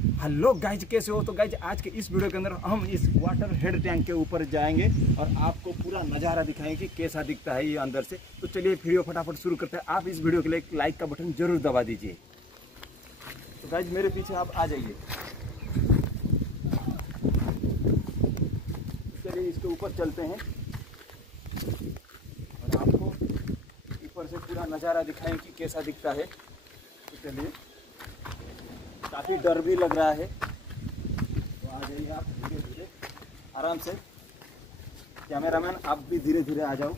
Hello guys, कैसे हो? तो गाइज आज के इस वीडियो के अंदर हम इस वाटर हेड टैंक के ऊपर जाएंगे और आपको पूरा नज़ारा दिखाएंगे कि कैसा दिखता है ये अंदर से। तो चलिए वीडियो फटाफट शुरू करते हैं। आप इस वीडियो के लिए एक लाइक का बटन जरूर दबा दीजिए। तो गाइज मेरे पीछे आप आ जाइए। चलिए इसके ऊपर चलते हैं और आपको ऊपर से पूरा नज़ारा दिखाएं कि कैसा दिखता है। तो चलिए, काफ़ी डर भी लग रहा है, तो आ जाइए आप धीरे धीरे आराम से। कैमरामैन आप भी धीरे धीरे आ जाओ।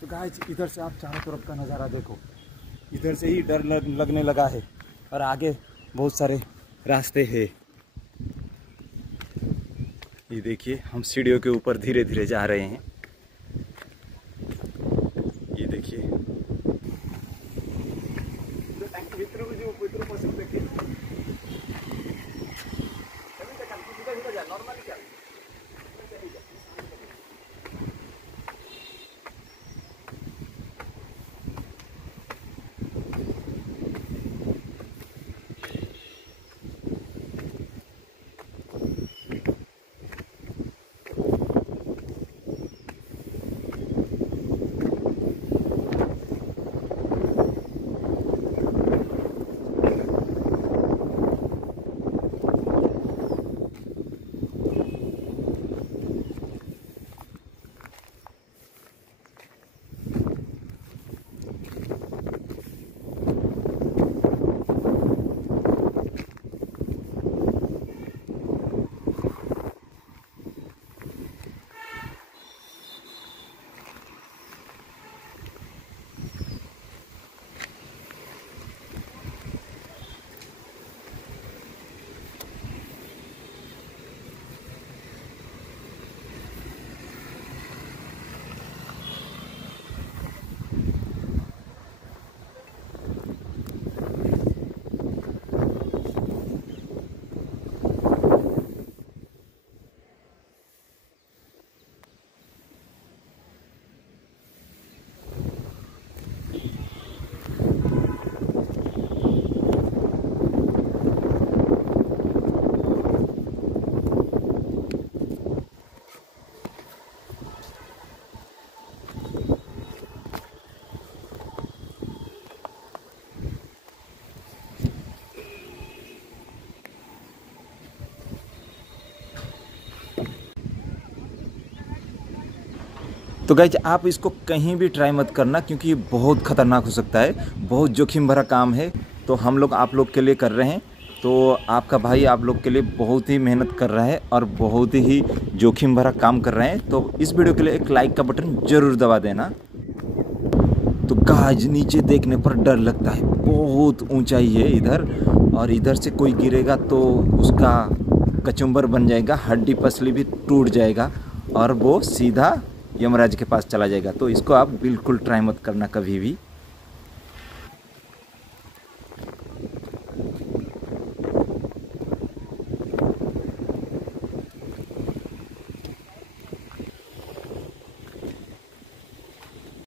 तो गाइस इधर से आप चारों तरफ का नज़ारा देखो। इधर से ही डर लगने लगा है और आगे बहुत सारे रास्ते हैं। ये देखिए, हम सीढ़ियों के ऊपर धीरे धीरे जा रहे हैं। ये देखिए, तो गाइज आप इसको कहीं भी ट्राई मत करना, क्योंकि ये बहुत ख़तरनाक हो सकता है, बहुत जोखिम भरा काम है। तो हम लोग आप लोग के लिए कर रहे हैं, तो आपका भाई आप लोग के लिए बहुत ही मेहनत कर रहा है और बहुत ही जोखिम भरा काम कर रहे हैं। तो इस वीडियो के लिए एक लाइक का बटन ज़रूर दबा देना। तो गाइज नीचे देखने पर डर लगता है, बहुत ऊंचाई है इधर, और इधर से कोई गिरेगा तो उसका कचुम्बर बन जाएगा, हड्डी पसली भी टूट जाएगा और वो सीधा यमराज के पास चला जाएगा। तो इसको आप बिल्कुल ट्राई मत करना कभी भी।